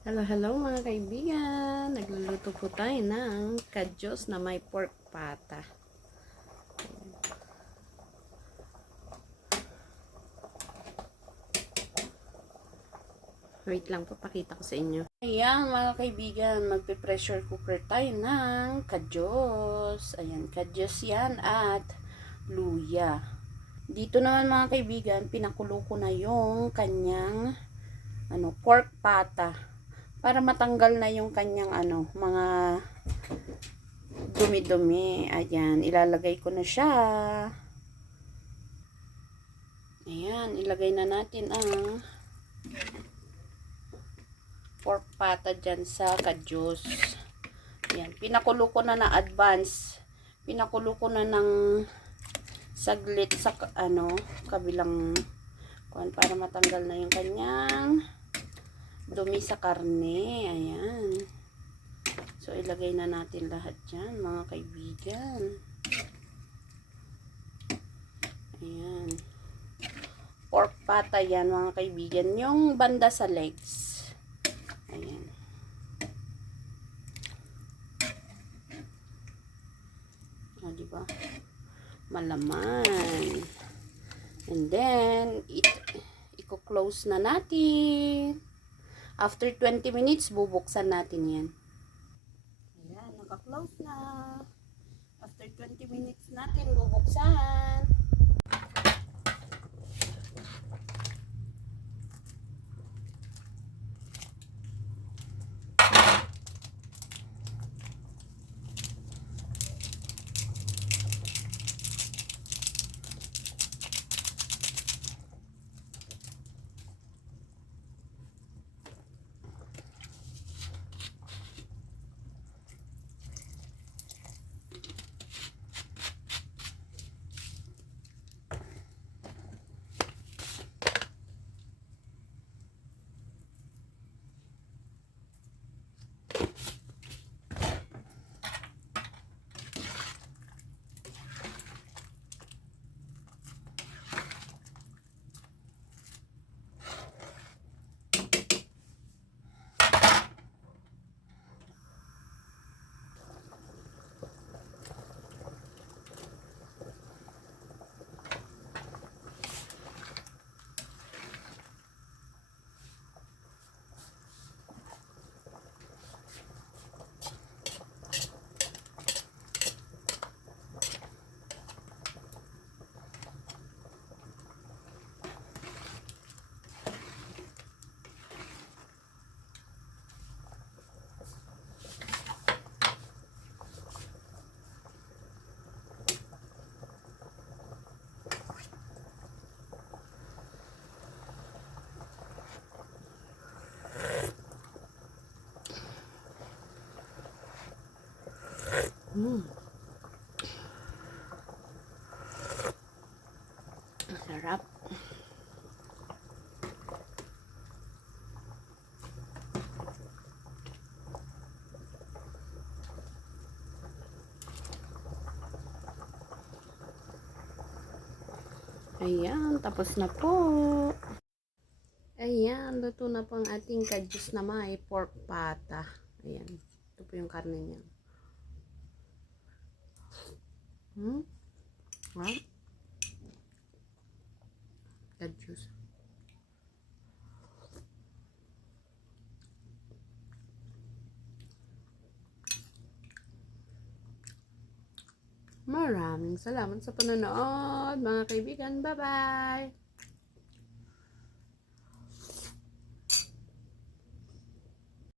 Hello, hello mga kaibigan. Nagluluto po tayo ng kadyos na may pork pata. Wait lang po, pakita ko sa inyo. Ayan mga kaibigan, magpe-pressure cooker tayo ng kadyos. Ayan, kadyos yan at luya. Dito naman mga kaibigan, pinakulo ko na yung kanyang ano, pork pata para matanggal na yung kanyang ano, mga dumi-dumi. Ayan, ilalagay ko na siya. Ayan, ilagay na natin ang pork pata dyan sa kadyos. Ayan, pinakulo ko na na advance. Pinakulo ko na ng saglit sa ano, kabilang kuan para matanggal na yung kanyang dumi sa karne. Ayan. So, ilagay na natin lahat dyan, mga kaibigan. Ayan. Pork pata yan, mga kaibigan. Yung banda sa legs. Ayan. O, Ah, diba? Malaman. And then, it, i-close na natin. After 20 minutes, bubuksan natin yan. Ayan, naka-close na. After 20 minutes natin, bubuksan. Mm. Sarap. Ayan, tapos na po. Ayan, luto na po ang ating kadyos na may pork pata. Ayan, ito po yung karne niya. Hmm? What? That juice. Maraming salamat sa panonood, mga kaibigan. Bye-bye!